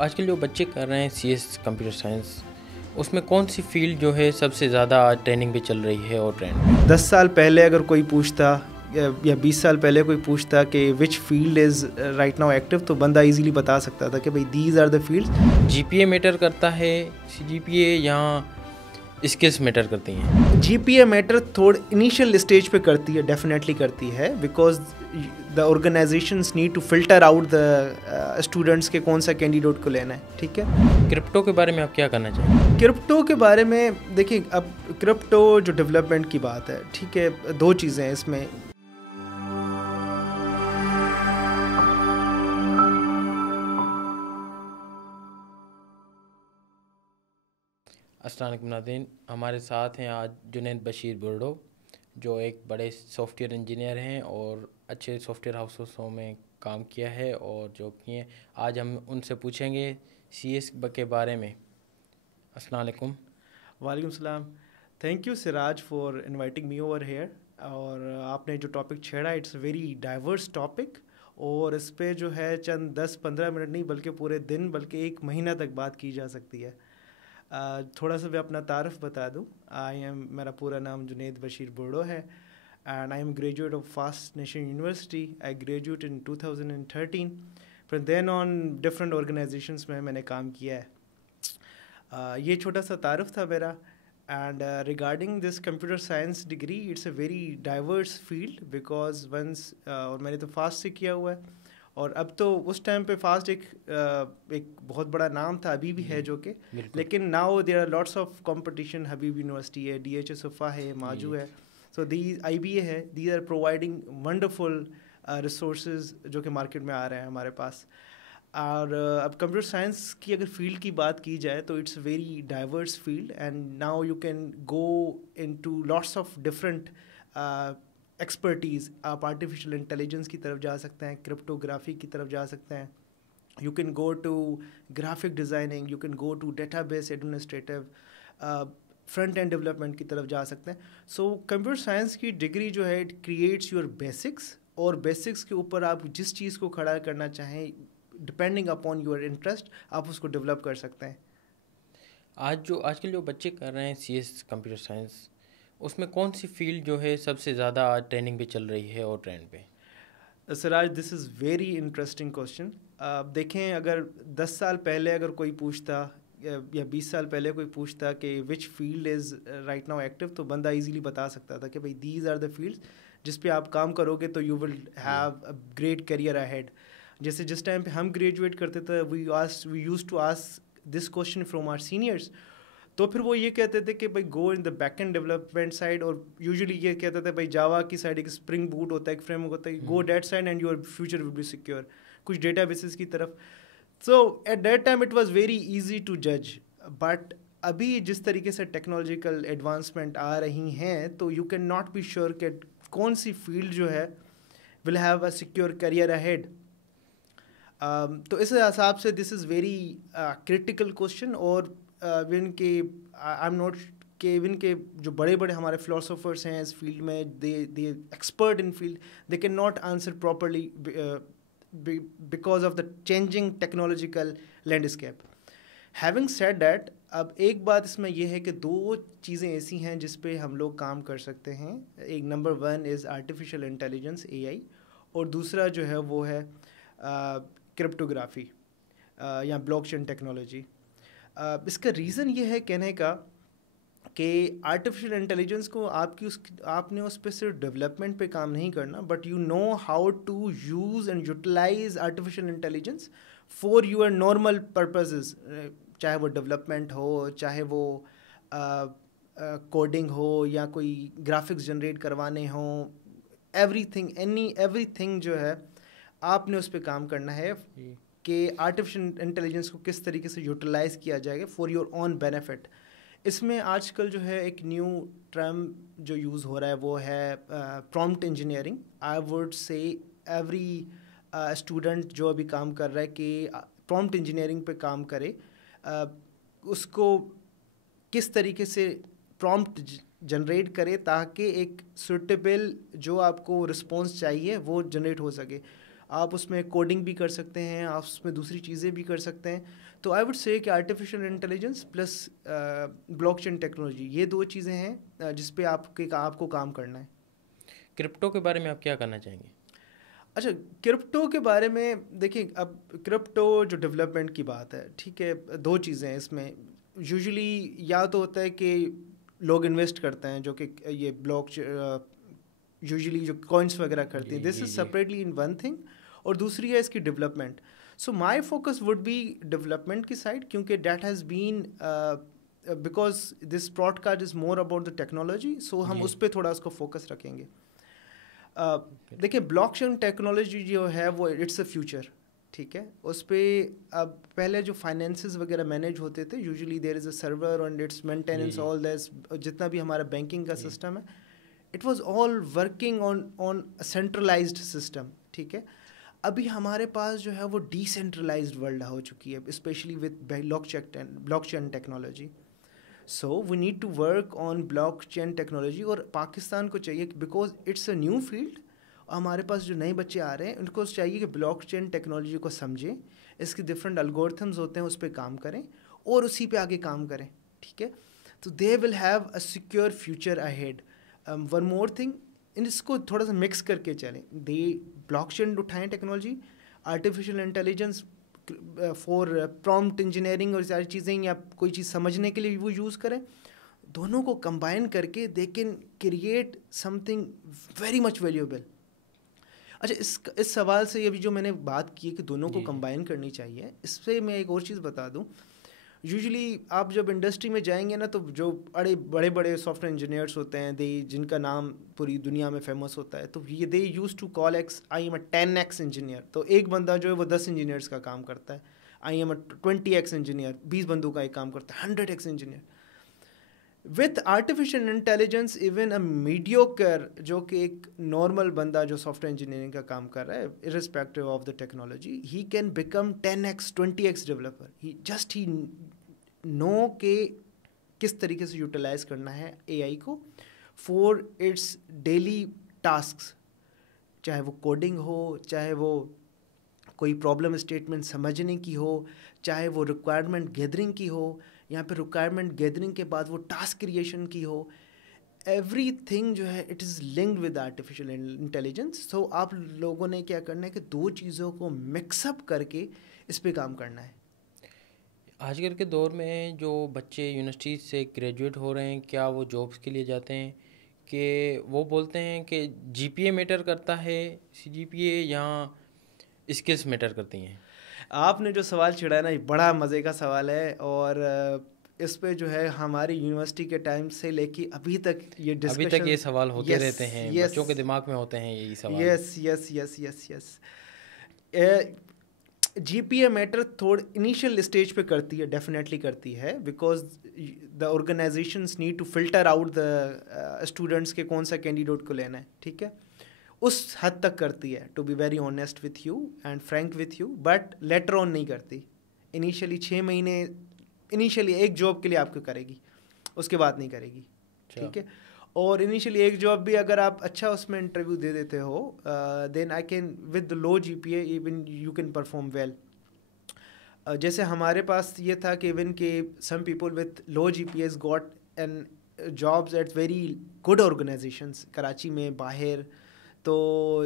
आजकल जो बच्चे कर रहे हैं सीएस कंप्यूटर साइंस, उसमें कौन सी फील्ड जो है सबसे ज़्यादा ट्रेंडिंग पे चल रही है और ट्रेंड? 10 साल पहले अगर कोई पूछता या 20 साल पहले कोई पूछता कि which field is right now active, तो बंदा इजीली बता सकता था कि भाई these are the fields. GPA matter करता है, सीजीपीए या स्किल्स मैटर करती हैं? जीपीए मैटर थोड़ी इनिशियल स्टेज पे करती है, डेफिनेटली करती है, because the organizations need to filter out the students के कौन सा कैंडिडेट को लेना है। ठीक है, क्रिप्टो के बारे में आप क्या कहना चाहेंगे? क्रिप्टो के बारे में देखिए, अब क्रिप्टो जो डेवलपमेंट की बात है, ठीक है, दो चीज़ें हैं इसमें। अस्सलाम वालेकुम नाज़रीन, हमारे साथ हैं आज जुनैद बशीर बुर्डो, जो एक बड़े सॉफ्टवेयर इंजीनियर हैं और अच्छे सॉफ्टवेयर हाउसों में काम किया है और जो किए। आज हम उनसे पूछेंगे सीएस के बारे में। अस्सलाम वालेकुम। वालेकुम सलाम। Thank you Siraj for inviting me over here. और आपने जो टॉपिक छेड़ा, इट्स वेरी डाइवर्स टॉपिक, और इस पे जो है चंद 10-15 मिनट नहीं बल्कि पूरे दिन, बल्कि एक महीना तक बात की जा सकती है। थोड़ा सा मैं अपना तारफ़ बता दूँ। मेरा पूरा नाम जुनैद बशीर बुर्डो है and I am graduate of fast nation university. I graduate in 2013। फिर देन ऑन डिफरेंट ऑर्गेनाइजेशंस में मैंने काम किया है। ये छोटा सा तारफ़ था मेरा। And regarding this computer science degree, it's a very diverse field because once, और मैंने तो फास्ट से किया हुआ है, और अब तो उस टाइम पे फास्ट एक बहुत बड़ा नाम था, अभी भी है जो कि, लेकिन now there are lots of competition. Habib university है, DHS सफ़ा है, माजू है, सो दी IBA है। दी आर प्रोवाइडिंग वंडरफुल रिसोर्सेज जो कि मार्केट में आ रहे हैं हमारे पास। और अब कंप्यूटर साइंस की अगर फील्ड की बात की जाए तो it's very diverse field, and now you can go into lots of different expertise. आप आर्टिफिशियल इंटेलिजेंस की तरफ जा सकते हैं, क्रिप्टोग्राफी की तरफ जा सकते हैं, you can go to graphic designing, you can go to database administrative, front end development की तरफ जा सकते हैं। सो कंप्यूटर साइंस की डिग्री जो है, इट क्रिएट्स योर बेसिक्स, और बेसिक्स के ऊपर आप जिस चीज़ को खड़ा करना चाहें, डिपेंडिंग अपॉन योर इंटरेस्ट, आप उसको डेवलप कर सकते हैं। आजकल जो बच्चे कर रहे हैं सीएस कंप्यूटर साइंस, उसमें कौन सी फील्ड जो है सबसे ज़्यादा ट्रेंडिंग पे चल रही है और ट्रेंड पे? Siraj, this is very interesting question. देखें, अगर 10 साल पहले अगर कोई पूछता या 20 साल पहले कोई पूछता कि which field is right now active, तो बंदा इजीली बता सकता था कि भाई दीज आर द फील्ड्स जिस पे आप काम करोगे तो you will have a great career ahead. जैसे जिस टाइम पे हम ग्रेजुएट करते थे, we used to ask this question from our seniors. तो फिर वो ये कहते थे कि भाई गो in the back and development side, और यूजुअली ये कहते थे भाई जावा की साइड एक स्प्रिंग बूट होता है, एक फ्रेमवर्क होता है, go data side and your future will be secure, कुछ डेटाबेसेस की तरफ। So at that time it was very easy to जज। बट अभी जिस तरीके से टेक्नोलॉजिकल एडवांसमेंट आ रही हैं, तो you can not be sure कि कौन सी फील्ड जो है will have a secure career ahead. तो इस हिसाब से this is very critical question. और इवन के आई एम नॉट कि इवन के जो बड़े बड़े हमारे फिलोसोफर्स हैं इस फील्ड में, they expert in field, they can not answer properly because of the changing technological landscape. Having said that, अब एक बात इसमें यह है कि दो चीज़ें ऐसी हैं जिस पे हम लोग काम कर सकते हैं। एक number 1 is artificial intelligence, AI, और दूसरा जो है वो है क्रिप्टोग्राफी या ब्लॉकचेन टेक्नोलॉजी। इसका रीज़न ये है कहने का कि आर्टिफिशियल इंटेलिजेंस को आपने उस पर सिर्फ डेवलपमेंट पे काम नहीं करना, but you know how to use and utilize artificial intelligence for your normal purposes, चाहे वो डेवलपमेंट हो, चाहे वो कोडिंग हो, या कोई ग्राफिक्स जनरेट करवाने हो, एवरीथिंग जो है आपने उस पर काम करना है कि आर्टिफिशियल इंटेलिजेंस को किस तरीके से यूटिलाइज़ किया जाएगा फॉर योर ओन बेनिफिट। इसमें आजकल जो है एक न्यू टर्म जो यूज़ हो रहा है वो है prompt engineering. I would say every student जो अभी काम कर रहा है कि प्रॉम्प्ट इंजीनियरिंग पे काम करे, उसको किस तरीके से प्रॉम्प्ट जनरेट करे ताकि एक सुटेबल जो आपको रिस्पॉन्स चाहिए वो जनरेट हो सके। आप उसमें कोडिंग भी कर सकते हैं, आप उसमें दूसरी चीज़ें भी कर सकते हैं। तो आई वुड से कि artificial intelligence plus blockchain technology, ये दो चीज़ें हैं जिस पे आपको काम करना है। क्रिप्टो के बारे में आप क्या करना चाहेंगे? अच्छा, क्रिप्टो के बारे में देखिए, अब क्रिप्टो जो डेवलपमेंट की बात है, ठीक है, दो चीज़ें हैं इसमें। यूजुअली या तो होता है कि लोग इन्वेस्ट करते हैं, जो कि ये यूजुअली जो कॉइन्स वगैरह करती हैं, दिस इज़ जी। Separately in one thing. और दूसरी है इसकी development. So my focus would be development की साइड, क्योंकि that has been because this podcast is more about the technology, so हम जी। उस पर थोड़ा उसको फोकस रखेंगे। देखिए, ब्लॉकचेन टेक्नोलॉजी जो है वो इट्स अ फ्यूचर, ठीक है। उस पर अब पहले जो फाइनेंसेस वगैरह मैनेज होते थे, usually there is a server and it's maintenance जी। ऑल दैस, जितना भी हमारा बैंकिंग का जी। सिस्टम है, it was all working on centralised system, ठीक है। अभी हमारे पास जो है वो डिसेंट्रलाइज्ड वर्ल्ड हो चुकी है, specially with blockchain technology. So we need to work on blockchain technology. और पाकिस्तान को चाहिए, because it's a new field, हमारे पास जो नए बच्चे आ रहे हैं उनको चाहिए कि ब्लॉकचेन टेक्नोलॉजी को समझें, इसके डिफरेंट एल्गोरिथम्स होते हैं उस पर काम करें और उसी पे आगे काम करें, ठीक है। तो they will have a secure future ahead. One more thing, in इसको थोड़ा सा मिक्स करके चलें, दे ब्लॉकचेन उठाएं technology, artificial intelligence for prompt engineering और सारी चीज़ें, या कोई चीज़ समझने के लिए वो यूज़ करें, दोनों को कंबाइन करके they can create something very much valuable. अच्छा, इस सवाल से अभी जो मैंने बात की है कि दोनों को जी। कंबाइन करनी चाहिए, इससे मैं एक और चीज़ बता दूं। यूजुअली आप जब इंडस्ट्री में जाएंगे ना, तो जो बड़े बड़े सॉफ्टवेयर इंजीनियर्स होते हैं, दे जिनका नाम पूरी दुनिया में फेमस होता है, तो ये they use to call x I am a 10x engineer. तो एक बंदा जो है वो 10 इंजीनियर्स का काम करता है। आई एम अ 20x इंजीनियर, 20 बंदों का एक काम करता है, 100x engineer. With artificial intelligence, even a mediocre, जो कि एक नॉर्मल बंदा जो सॉफ्टवेयर इंजीनियरिंग का काम कर रहा है, irrespective of the technology, he can become 10x 20x developer. He know के किस तरीके से यूटिलाइज करना है एआई को फॉर इट्स डेली टास्क्स, चाहे वो कोडिंग हो, चाहे वो कोई प्रॉब्लम स्टेटमेंट समझने की हो, चाहे वो रिक्वायरमेंट गैदरिंग की हो, या फिर रिक्वायरमेंट गैदरिंग के बाद वो टास्क क्रिएशन की हो। एवरीथिंग जो है it is linked with artificial intelligence. So आप लोगों ने क्या करना है कि दो चीज़ों को मिक्सअप करके इस पे काम करना है। आजकल के दौर में जो बच्चे यूनिवर्सिटी से ग्रेजुएट हो रहे हैं, क्या वो जॉब्स के लिए जाते हैं कि वो बोलते हैं कि जीपीए मैटर करता है, सीजीपीए, या स्किल्स मैटर करती हैं? आपने जो सवाल छेड़ा ना, ये बड़ा मज़े का सवाल है। और इस पे जो है हमारी यूनिवर्सिटी के टाइम से लेके अभी तक ये अभी तक ये डिस्कशन। सवाल होते यस, रहते हैं, यस, बच्चों के दिमाग में होते हैं यही सवाल। Yes, yes, yes, yes, yes. GPA matter थोड़ी इनिशियल स्टेज पे करती है, डेफिनेटली करती है, because the organizations need to filter out the students के कौन सा कैंडिडेट को लेना है, ठीक है। उस हद तक करती है, to be very honest with you and frank with you, but later on नहीं करती। इनिशियली 6 महीने, इनिशियली एक जॉब के लिए आपको करेगी, उसके बाद नहीं करेगी, ठीक है। और इनिशियली एक जॉब भी अगर आप अच्छा उसमें इंटरव्यू दे देते हो, then I can with the low GPA even you can perform well. जैसे हमारे पास ये था कि इवन के some people with low GPAs got an jobs at very good organisations, Karachi में, बाहर। तो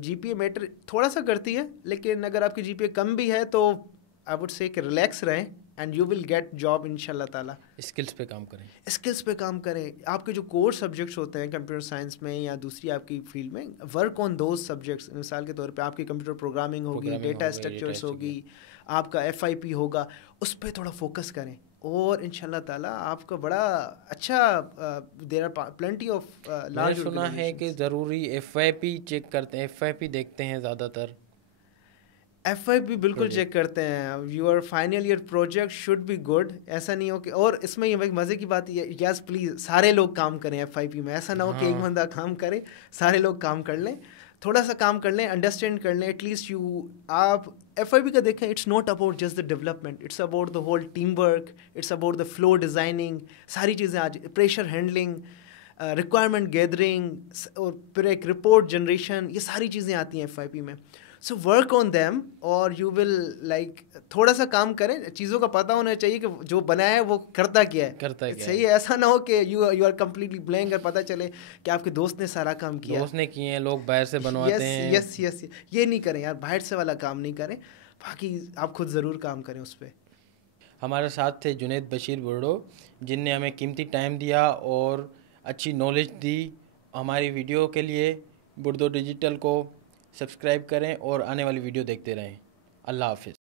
जीपीए मैटर थोड़ा सा करती है, लेकिन अगर आपकी जीपीए कम भी है तो आई वुड से कि रिलैक्स रहें and you will get job इंशाल्लाह ताला। स्किल्स पे काम करें। स्किल्स पे काम करें। आपके जो कोर सब्जेक्ट्स होते हैं कंप्यूटर साइंस में या दूसरी आपकी फील्ड में, वर्क ऑन दोज सब्जेक्ट्स। मिसाल के तौर पे आपकी कंप्यूटर प्रोग्रामिंग होगी, डेटा स्ट्रक्चर्स होगी, आपका FIP होगा, उस पर थोड़ा फोकस करें और इंशाल्लाह ताला आपका बड़ा अच्छा, there are plenty of large. मैंने सुना है कि ज़रूरी FYP चेक करते हैं, FYP देखते हैं ज़्यादातर। FIP बिल्कुल चेक करते हैं। Your final year project should be good, ऐसा नहीं हो कि, और इसमें ये मज़े की बात ये, यस प्लीज़ सारे लोग काम करें FIP में, ऐसा ना हो कि एक बंदा काम करे, सारे लोग काम कर लें। थोड़ा सा काम कर लें, अंडरस्टैंड कर लें एटलीस्ट यू। आप FIP का देखें, it's not about just the development, it's about the whole team work, it's about the flow designing, सारी चीज़ें आज, प्रेशर हैंडलिंग, रिक्वायरमेंट गैदरिंग, और फिर एक रिपोर्ट जनरेशन, ये सारी चीज़ें आती हैं FIP में। सो वर्क ऑन देम और यू विल लाइक थोड़ा सा काम करें, चीज़ों का पता होना चाहिए कि जो बनाया है वो करता क्या है। सही है, ऐसा ना हो कि यू आर कम्प्लीटली ब्लैंक और पता चले कि आपके दोस्त ने सारा काम किया, दोस्त ने किए हैं, लोग बाहर से बनवाते हैं। यस यस, ये नहीं करें यार, बाहर से वाला काम नहीं करें, बाकी आप खुद ज़रूर काम करें उस पर। हमारे साथ थे जुनैद बशीर बुर्डो, जिनने हमें कीमती टाइम दिया और अच्छी नॉलेज दी। हमारी वीडियो के लिए बुर्डो डिजिटल को सब्सक्राइब करें और आने वाली वीडियो देखते रहें। अल्लाह हाफिज़।